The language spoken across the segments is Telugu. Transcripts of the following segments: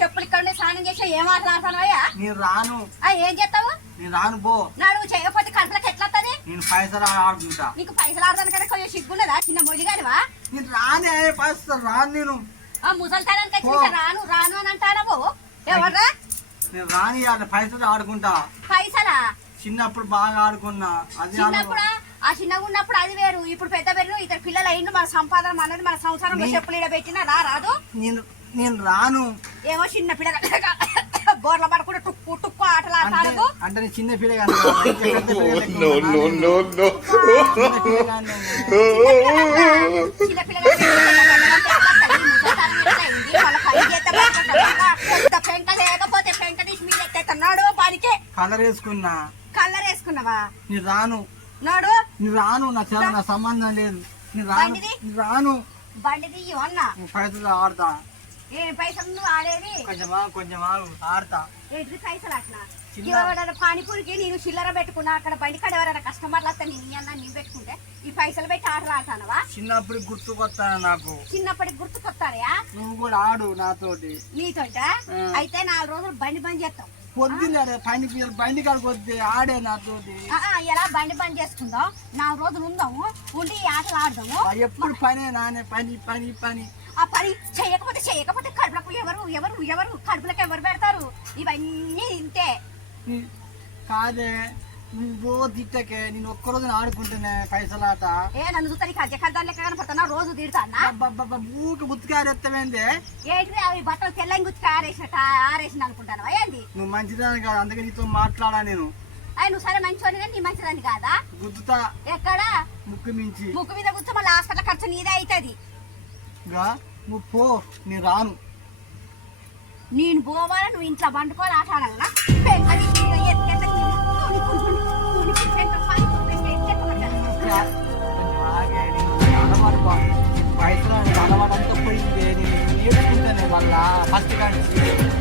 చేసా ఏం మాట్లాడుతున్నావయ్యా నేను రాను. ఆ, ఏం చేస్తావు? నేను రాను పో. నా నువ్వు చేయకపోతే కడుపులకు ఎట్లా నేను పైసలు ఆడుకుంటా. నీకు పైసలు ఆడదాని కదా కొంచెం సిగ్గున్నదా? చిన్న మొజిగానివా? నేను రానే పైసలు రాను నేను. ఆ ముసల్తానానికి వచ్చి రాను రాను అని అంటానవు ఎవర్రా నేను రాని పైసలు ఆడుకుంటా. పైసలా? చిన్నప్పుడు బాగా ఆడుకున్నా అది చిన్నప్పుడు? ఆ చిన్నగా ఉన్నప్పుడు అది వేరు. ఇప్పుడు పెద్ద వేరు ఇద్దరు పిల్లలు అయిండు మన సంపాదన మనది మన సంసారంలో నీ- చెప్పులు ఈడ పెట్టినా రా రాదు? నేను నేను రాను. ఏమో చిన్న పిల్లగా బోర్ల పడకుండా టుక్కు టుక్కు ఆటలు అంటే ఆడతాను అంటే నేను చిన్న పిల్ల కాదు కదా, ఇంకా పెద్ద పిల్ల లెక్క no, ఉన్నా no, నేను. no, no. చిన్న పిల్లగా పెంక లేకపోతే పెంక తీసి మీద ఎత్తేస్తున్నాడు పనికే కలర్ వేసుకున్నా. కల్లర్ వేసుకున్నావా? నేను రాను. నాడు. నేను రాను. నా చాలా నా. సంబంధం లేదు. నేను రాను. రాను. బండి తీయు అన్న. నేను పైసలు ఆడతా. ఏ పైసలు నువ్వు ఆడేది కొంచెమా కొంచెమా ఆడతా ఏంటి పైసలు అట్లా? ఎవరైనా పానీపూరికి నేను చిల్లర పెట్టుకున్నా అక్కడ బండి కాడ ఎవరైనా కస్టమర్లు వస్తే నేను అన్న నేను పెట్టుకుంటే ఈ పైసలు పెట్టి ఆటలు ఆడతానవా? చిన్నప్పుడు గుర్తుకొస్తాను నాకు? చిన్నప్పటికి గుర్తుకొస్తారయా నువ్వు కూడా ఆడు నాతోటి. నీతోట? ఆ. అయితే నాలుగు రోజులు బండి బంద్ చేస్తాం. పొద్దున్నే బండి పిల్లలు బండి కాడికి వద్దే ఆడే ఆ, ఎలా బండి బంద్ చేసుకుందాం? నాలుగు రోజులు ఉందాము ఉండి ఆటలు ఆడదాము. ఎప్పుడు పనే నానే పని పని పని. ఆ పని చేయకపోతే ఎవరు ఎవరు? కడుపులకు ఎవరు పెడతారు? ఇవన్నీ ఇంతే. కాదే నువ్వు తిట్టకే నేను ఒక్కరోజు ఆడుకుంటున్నా పైసలాట. ఏ నన్ను చూస్తా నీకు అజ్జకద్దాలు లెక్క కనపడుతున్నా? రోజు తిడతానా ఊకి బుత్తికారెత్తమేందే ఏంటి అవి బట్టలు తెల్లని గుచ్చి ఆరేసినట్టు ఆరేసిన అనుకుంటాను ఏంది? నువ్వు మంచిదాని కాదు అందుకే నీతో మాట్లాడా నేను. అయ్యి నువ్వు సరే మంచోని కానీ నీ మంచిదని కాదా? గుద్దుతా. ఎక్కడ? ముక్కు మించి. ముక్కు మీద కూర్చో మళ్ళీ హాస్పిటల్ ఖర్చు నీదే అవుతుంది గా నువ్వు పో నేను రాను. నేను పోవాలా నువ్వు ఇంట్లో వండుకోవాలి ఆట ఆడాలనా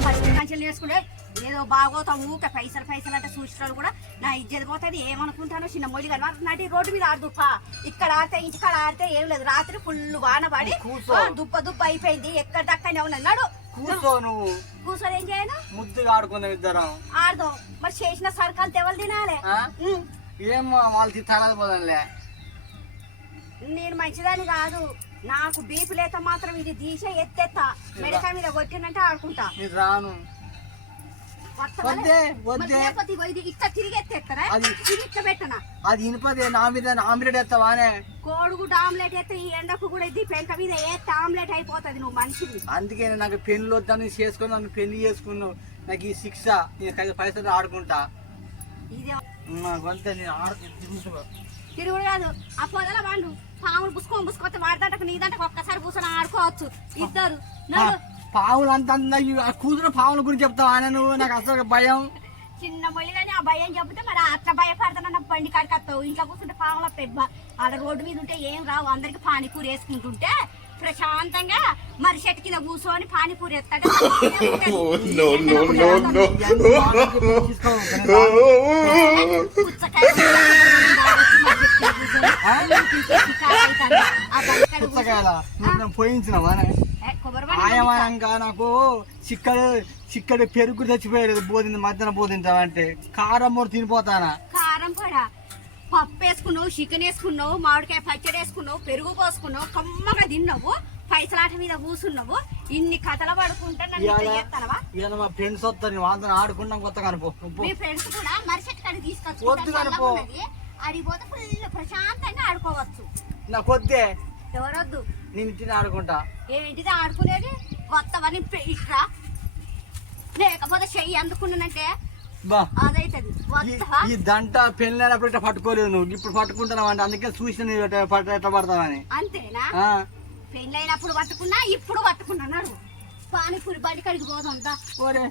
ఫస్ట్ కంచెలు నేర్చుకుంటే ఏదో బాగోతాం ఊకే పైసలు పైసలు అంటే చూసిన కూడా నా ఇజ్జత పోతుంది ఏమనుకుంటానో చిన్న మొడి కానీ నటి రోడ్డు మీద ఆడుదుప్ప ఇక్కడ ఆడితే ఇంటికాడ ఆడితే ఏం లేదు రాత్రి ఫుల్ వాన పడి దుప్ప దుప్ప అయిపోయింది ఎక్కడ దక్కనే ఉన్నది నాడు కూర్చో నువ్వు. కూర్చొని ఏం చేయను? ముద్దుగా ఆడుకుందాం ఇద్దరం. ఆడదాం. మరి చేసిన సరకాలు తెవలు తినాలి. ఏం వాళ్ళు తగదు పోదాంలే. నేను మంచిదాన్ని కాదు. నాకు బీపీ లేత మాత్రం ఇది తీసే ఎత్తెత్తా. మెడకాయ మీద కొట్టినంటే ఆడుకుంటా. రాను? వద్దే, వద్దే. ఇట్లా తిరిగి ఎత్తేస్తారా? ఇట్లా పెట్టనా? అది ఇనుపదే నా మీద ఆమ్లెట్ వేస్తావానే కోడిగుడ్డు ఆమ్లెట్ అయితే ఈ ఎండకు కూడా ఇది పెంక మీద ఏస్తే ఆమ్లెట్ అయిపోతుంది నువ్వు మనిషివి. అందుకే నాకు పెళ్ళి వద్దని చేసుకుని నన్ను పెళ్ళి చేసుకున్నావు. నాకు ఈ శిక్ష నేను పైసలు ఆడుకుంటా. ఇదే. అంతే నేను ఆడుకుంటా తిరుగుడు కాదు. ఆ పొదల వాళ్ళు పాములు పుసుకొని పుసుకొస్తే వాడదంటకు నీ దంటకు ఒక్కసారి కూర్చొని ఆడుకోవచ్చు. ఇద్దరు పావులు అంత ఆ కూతురు పావుల గురించి చెప్తావా? నువ్వు నాకు అసలు భయం. చిన్న మళ్ళీ కానీ ఆ భయం చెబితే మరి అట్లా భయపడతానన్న బండి కాడికి వస్తావు. ఇంట్లో కూర్చుంటే పాముల పెబ్బ. ఆడ రోడ్డు మీద ఉంటే ఏం రావు. అందరికి పానీపూరి వేసుకుంటుంటే ప్రశాంతంగా మరి చెట్టు కింద కూర్చొని పానీపూరి ఎత్తాడు పోయించినావా? ఆయమానంగా నాకు చిక్కడు చిక్కడు పెరుగు చచ్చిపోయేది. బోధింది మధ్యాహ్నం బోధింటావంటే కారం మూడు తినిపోతానా? కారం కూడా. పప్పు వేసుకున్నావు చికెన్ వేసుకున్నావు మామిడికాయ పచ్చడి వేసుకున్నావు పెరుగు పోసుకున్నావు కమ్మగా తిన్నావు పైసలాట మీద కూసున్నావు ఇన్ని కథలు పడుకుంటా ఇవాళ మా ఫ్రెండ్స్ వస్తారు వాళ్ళతో ఆడుకుంటాం కొత్త కనుపో. మీ ఫ్రెండ్స్ కూడా వద్దు కనుకో. తీసుకొచ్చి అడిగిపోతే ఫుల్ ప్రశాంతంగా ఆడుకోవచ్చు. నాకు వద్దే ఎవరొద్దు. నేను తిని ఆడుకుంటా. ఏంటిది ఆడుకునేది? కొత్తవని ఇట్రా. లేకపోతే చెయ్యి అందుకున్నానంటే బా. అదైతుంది. ఈ- దంట పెళ్ళైనప్పుడు ఇట్లా పట్టుకోలేదు నువ్వు. ఇప్పుడు పట్టుకుంటున్నావు అంటే అందుకే చూసిన ఎట్లా పడతావని. అంతేనా? ఆ, పెళ్ళైనప్పుడు పట్టుకున్నా ఇప్పుడు పట్టుకున్నాడు పానీపూరి బండి కడిగి ఓరే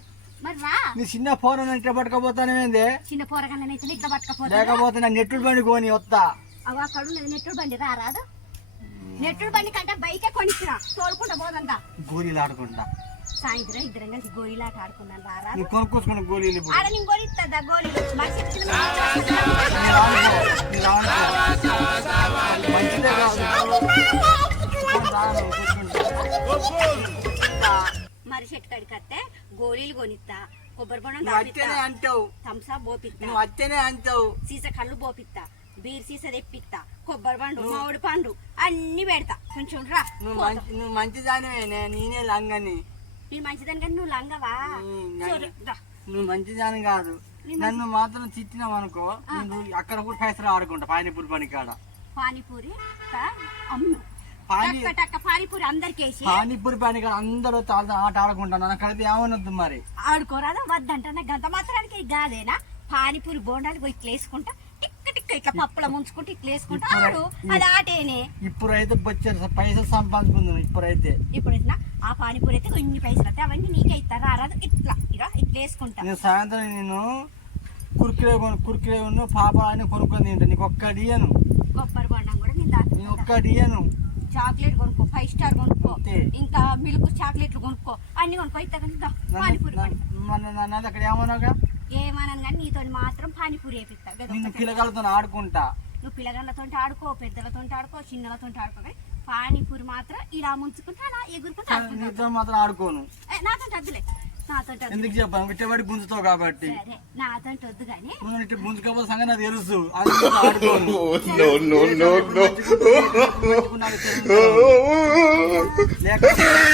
మరి రా. నీ చిన్న ఫోన్ ఇట్లా పట్టుకోపోతానేంది చిన్న పోరగానే ఇట్లా పట్టుకపోతే లేకపోతే నా నెట్టుడు బండి కొని వస్తా అవి అక్కడ ఉన్నది నెట్టుడు బండి. రా రాదు. నెట్టుడు బండి కంటే బైకే కొనిచ్చినా. తోడుకుంటా పోదంతా. గోళీలు ఆడుకుంటా. సాయంత్రం ఇద్దరం కలిసి గోళీలాట ఆడుకున్నాను రా రాదు నువ్వు కొనుక్కోసుకున్న గోళీలు ఇప్పుడు. ఆడ నేను గోళీ ఇస్తుందా గోళీలు. మరి నీ. మంచిదే కాదు. చెట్టు కాడికి వస్తే గోళీలు కొనిస్తా కొబ్బరి బొండం నువ్వు అత్తేనే అంటావు. థమ్సా పోపిస్తా నువ్వు అత్తేనే అంటావు. సీస కళ్ళు పోపిస్తా. బీర్ సీస తెప్పిస్తా కొబ్బరి పండు మామిడి పండు అన్ని పెడతా. కొంచెం రా నువ్వు. మంచి నువ్వు మంచిదానివేనే నేనే లంగని. నేను మంచిదని కానీ నువ్వు లంగవా? సరే, రా. నువ్వు మంచిదాని కాదు. నన్ను మాత్రం తిట్టినావు అనుకో అక్కడ కూడా పైసలు ఆడుకుంటా పానీపూరి పని కాడ పానీపూరి? కా, అమ్ము. పానీ టక్క టక్క పానీపూరి పని కాడ అందరూ తాత ఆట ఆడుకుంటాను నాకు అడిగితే ఏమనొద్దు మరి. ఆడుకోరాదా? వద్దంట నాకు గంత మాత్రానికి ఇది కాదేనా పానీపూరి బోండాలు పోయి ఇట్లా వేసుకుంటా ఇట్లా పప్పుల ముంచుకుంటే ఇట్లా వేసుకుంటా ఆడు అది ఆటేనే. ఇప్పుడైతే వచ్చారు పైసలు సంపాదించుకుందాం ఇప్పుడైతే. ఇప్పుడు ఇట్లా ఆ పానీపూరి అయితే ఇన్ని పైసలు అయితే అవన్నీ నీకే ఇస్తారా రాదు ఇట్లా ఇక ఇట్లా వేసుకుంటా. నేను సాయంత్రం నేను కుర్కిరే కొను కుర్కిరే ఉన్న పాప అని కొనుక్కొని తింటా నీకు ఒక్కటి ఇయ్యను. కొబ్బరి బొండం కూడా నేను దాచుకుంటా ఒక్కటి ఇయ్యను. చాక్లెట్ కొనుక్కో ఫైవ్ స్టార్ కొనుక్కో. ఇంకా మిల్క్ చాక్లెట్లు కొనుక్కో అన్ని కొనుక్కో ఇస్తా కానీ పానీపూరి నన్ను అక్కడ ఏమన్నాగా ఏమనను కానీ నీతో మాత్రం పానీపూరి వేపిస్తా ఒక్కటే. పిల్లగాలతో ఆడుకుంటా. నువ్వు పిల్లగాళ్ళతో ఆడుకో పెద్దలతో ఆడుకో చిన్నలతో ఆడుకో కానీ పానీపూరి మాత్రం ఇలా ముంచుకుంటే అలా ఎగురుకుంటా నీతో మాత్రం ఆడుకోను. నాతో వద్దులే నాతో ఎందుకు చెప్పాను ఇట్టబడి గుంజుతావు కాబట్టి. నాతో వద్దు కానీ ఇట్లా సంగతి నాకు తెలుసు. లేకపోతే